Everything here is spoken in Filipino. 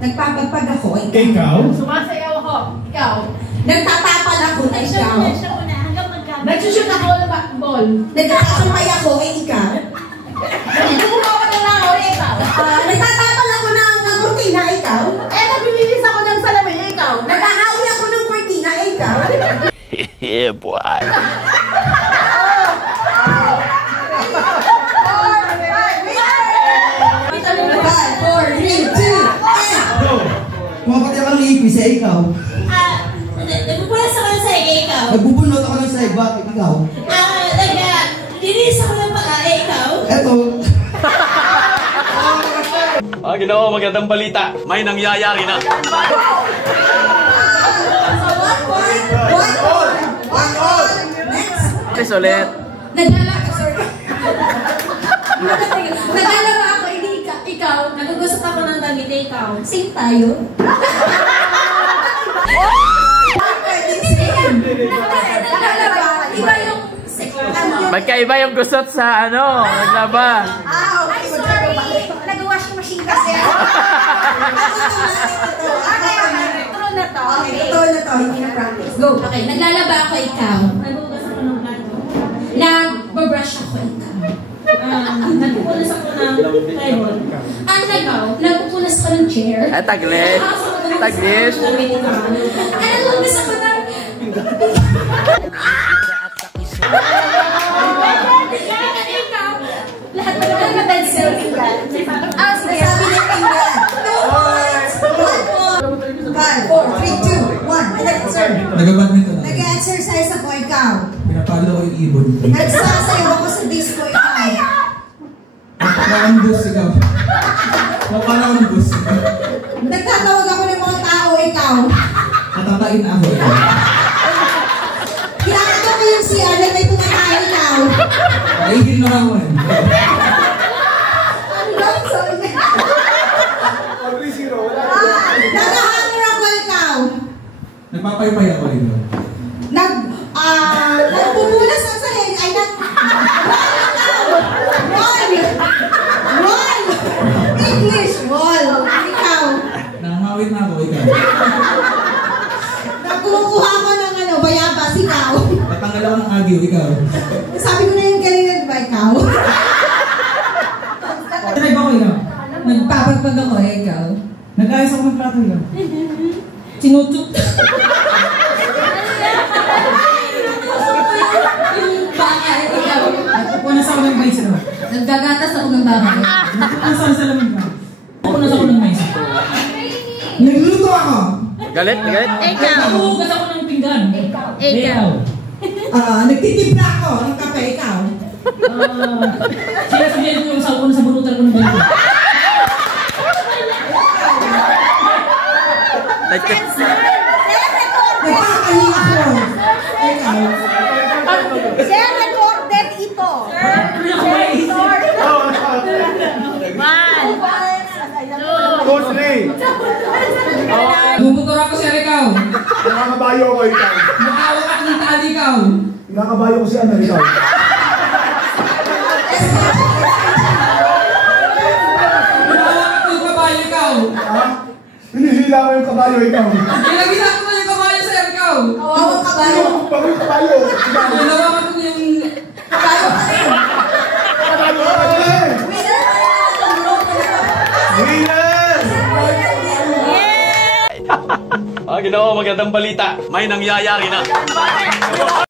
Nagpapagpag ako, ikaw. Ikaw? Sumasayaw ako, ikaw. Nagtatapal ako, ikaw. Nagsushoot ako ng ball. Nagkakasampay ako, ikaw. Nagsusuko ako ng langaw, ikaw. Nagtatapal ako ng kurtina, ikaw. Naglilinis ako ng salamin, ikaw. Naghahawi ako ng kurtina, ikaw. Yeah, boy. Kumapatay ka ng ipis, ikaw. Nagpupulas ako ng saig, ikaw. Nagbubunot ako ng saig, bakit ikaw? Nag-release ako ng paa, ikaw. Eto. Ginawa magandang balita. May nangyayari na. One all. Next. Please ulit. Naglalaro ako, hindi ikaw. Nagugusot ako ng damit, ikaw. Sing tayo. Iba yung Magkaiba yung gusot sa ano, naglaba. Ay, sorry. Nag-washing machine kasi. Totoo na to. Totoo na to, hindi na practice. Go. Okay, naglalaba ako, ikaw. Nagugas ako ng plato. Nag-brush ako, ikaw. Nagpupunas ako ng table. Nagpupunas ako ng chair. Taglit. Taglis. Nagpupunas ako ng... Lahat mo naman ka-pencil. Sabi niya pinggan. 2 points. 1 point. 5, 4, 3, 2, 1. Sir. Nag-badminton ako. Nag-exercise ako, ikaw. Pinapalo ko yung ibon. Nagsasayaw ako sa disco, ikaw. Parang bus, ikaw. Parang bus. Nagtatawag ako ng mga tao, ikaw. Natatain ako, ikaw. Kinakata ko yung CR na may tumatayo, ikaw. Naigil na ako eh. Nag-hanger ako, ikaw. Nagpapaypay ako, ikaw. Nagpupulas ng sahig. Ay, Wall! English, wall. Ikaw. Nangangawit na ako, ikaw. Kumukuha ako ng bayabas, ikaw. Natanggal ako ng agyo, ikaw. Sabi ko na yung kanina, di ba, ikaw? Try ba ko, ikaw? Nagpapagpag ako, ikaw. Nag-ayos ako ng plato, ikaw. Sinutsuk. Yung bakal, ikaw. Pupunas ako ng mais, ikaw. Naggagatas ako ng bakal. Pupunas ako sa lamin, ikaw. Pupunas ako ng mais. Nagluluto ako. Galit, galit. Naguhugas ako ng pinggan. Ikaw. Nagtitimpla ako ng kape, ikaw. Sinasabihan ko yung sapo na sa bunutan ko ng bago. Nagpapaliw ako. Ikaw. Share recorded ito. Bumutor ako siya, ikaw. Nakakabayo ko ikaw. Nakawak ako ng tali, ikaw. Nakakabayo ko si ano ikaw. Nakawak ako yung kabayo, ikaw. Ha? Hinihila mo yung kabayo ikaw. Ilagin ako na yung kabayo, sir, ikaw. Kawawang kabayo. Pag yung kabayo. Ilawakan ko yung... Kabayo. Kabayo ka rin. Winner! Ginawa magandang balita. May nangyayari na.